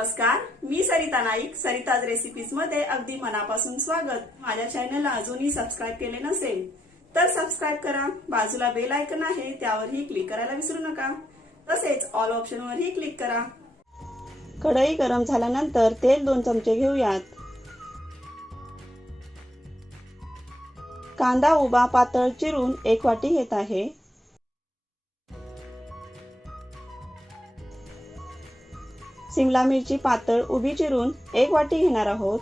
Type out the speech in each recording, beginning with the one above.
मी सरिता नाईक सरिताज रेसिपीजमध्ये अगदी मनापासून स्वागत. माझ्या चॅनलला अजूनही सबस्क्राईब केले नसेल तर सबस्क्राईब करा. बाजूला बेल आयकन आहे त्यावरही क्लिक करायला विसरू नका. तसेच ऑल ऑप्शनवरही क्लिक करा. कढई गरम झाल्यानंतर तेल दोन चमचे घेऊयात. कांदा उभा पातळ चिरून एक वाटी घेत आहे. सिमला मिरची पातळ उभी चिरून एक वाटी घेणार आहोत.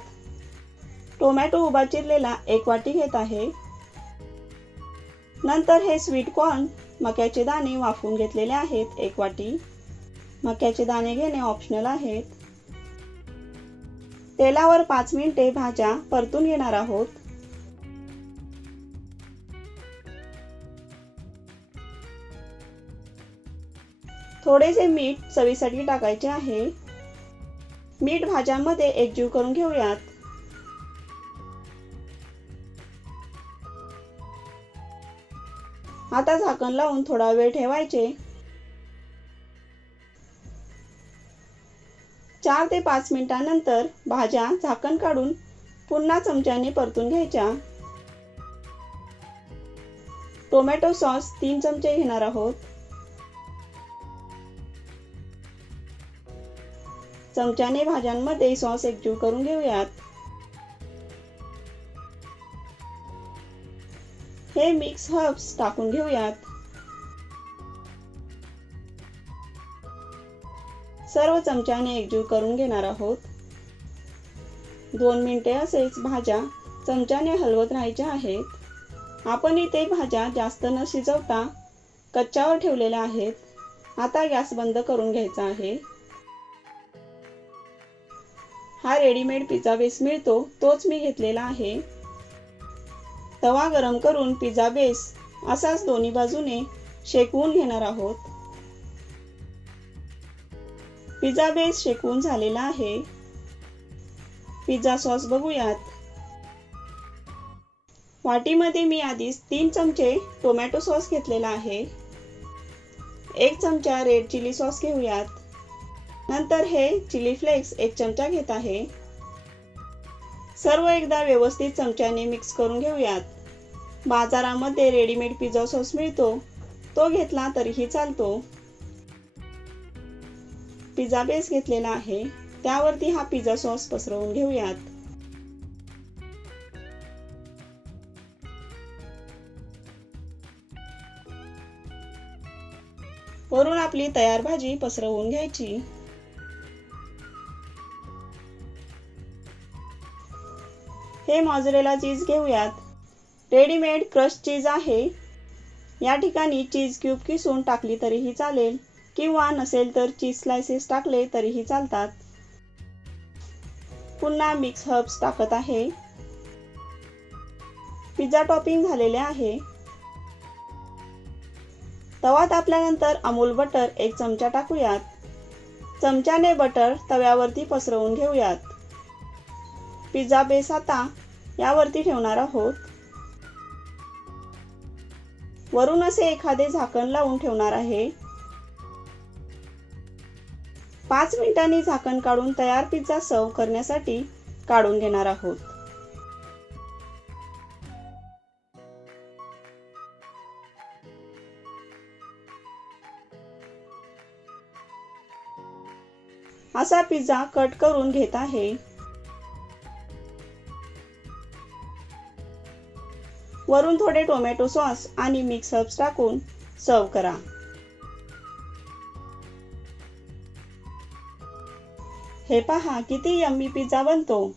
टोमॅटो उभा चिरलेला एक वाटी घेत आहे. नंतर हे स्वीट कॉर्न मक्याचे दाणे वाफून घेतलेले आहेत एक वाटी. मक्याचे दाणे घेणे ऑप्शनल आहेत. तेलावर पाच मिनिटे भाज्या परतून घेणार आहोत. थोडेसे मीठ चवीसाठी टाकायचे आहे. मीठ भाज्यांमध्ये एकजीव करून घेऊयात. आता झाकण लावून थोडा वेळ ठेवायचे. चार ते पाच मिनिटांनंतर भाज्या झाकण काढून पुन्हा चमच्याने परतून घ्यायच्या. टोमॅटो सॉस तीन चमचे घेणार आहोत. चमच्याने भाज्यांमध्ये सॉस एकजीव करून घेऊयात. हे मिक्स हर्ब्स टाकून घेऊयात. सर्व चमच्याने एकजीव करून घेणार आहोत. दोन मिनिटे असेच भाज्या चमच्याने हलवत राहायच्या आहेत. आपण इथे भाज्या जास्त न शिजवता कच्च्यावर ठेवलेल्या आहेत. आता गॅस बंद करून घ्यायचा आहे. हा रेडीमेड पिझ्झा बेस मिळतो तोच मी घेतलेला आहे. तवा गरम करून पिझ्झा बेस असाच दोन्ही बाजूने शेकवून घेणार आहोत. पिझ्झा बेस शेकवून झालेला आहे. पिझ्झा सॉस बघूयात. वाटीमध्ये मी आधीच तीन चमचे टोमॅटो सॉस घेतलेला आहे. एक चमचा रेड चिली सॉस घेऊयात. नंतर हे चिली फ्लेक्स एक चमचा घेत आहे. सर्व एकदा व्यवस्थित चमच्याने मिक्स करून घेऊयात. बाजारामध्ये रेडीमेड पिझ्झा सॉस मिळतो. तो घेतला तरीही चालतो. पिझ्झा बेस घेतलेला आहे. त्यावरती हा पिझ्झा सॉस पसरवून घेऊयात. वरून आपली तयार भाजी पसरवून घ्यायची. हे मॉझरेला चीज घेऊयात. रेडीमेड क्रश चीज आहे. या ठिकाणी चीज क्यूब किसून टाकली तरीही चालेल किंवा नसेल तर चीज स्लायसेस टाकले तरीही चालतात. पुन्हा मिक्स हर्ब्स टाकत आहे. पिझ्झा टॉपिंग झालेले आहे. तवा तापल्यानंतर अमूल बटर एक चमचा टाकूयात. चमच्याने बटर तव्यावरती पसरवून घेऊयात. पिझ्झा बेस आता यावरती ठेवणार आहोत. वरून असे एखादे झाकण लावून ठेवणार आहे. पाच मिनिटांनी झाकण काढून तयार पिझ्झा सर्व करण्यासाठी काढून घेणार आहोत. असा पिझ्झा कट करून घेत आहे. वरून थोडे टोमॅटो सॉस आणि मिक्स हर्ब्स टाकून सर्व करा. हे पहा किती यम्मी पिझ्झा बनतो.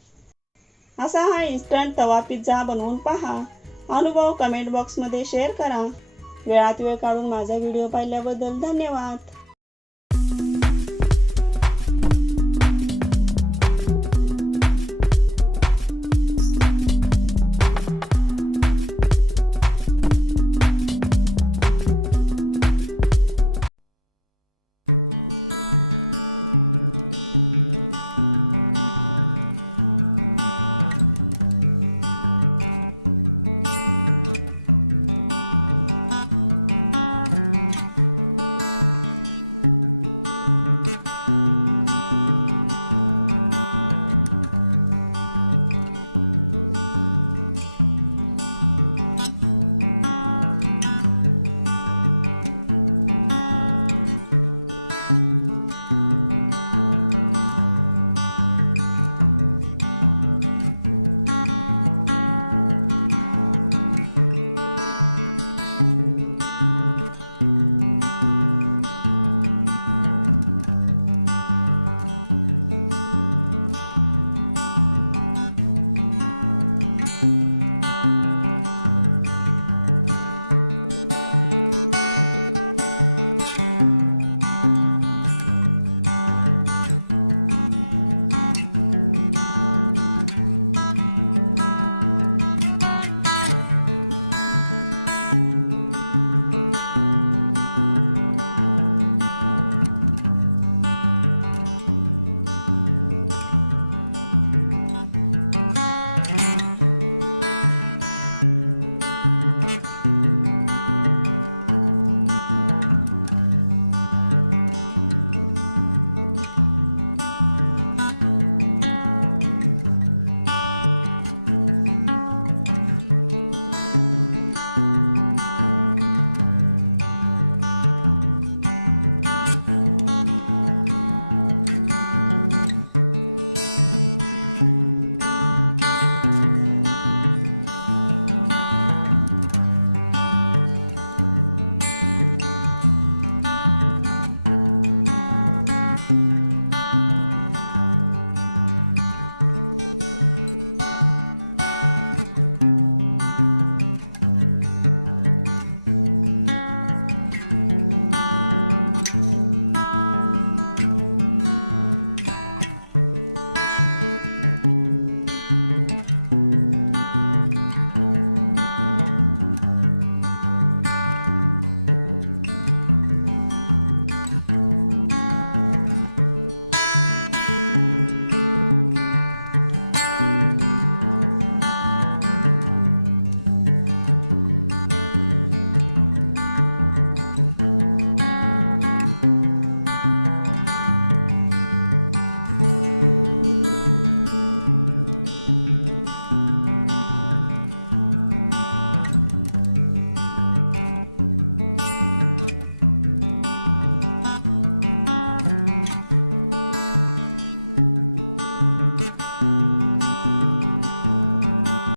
असा हा इन्स्टंट तवा पिझ्झा बनवून पहा. अनुभव कमेंट बॉक्समध्ये शेअर करा. वेळात वेळ काढून माझा व्हिडिओ पाहिल्याबद्दल धन्यवाद.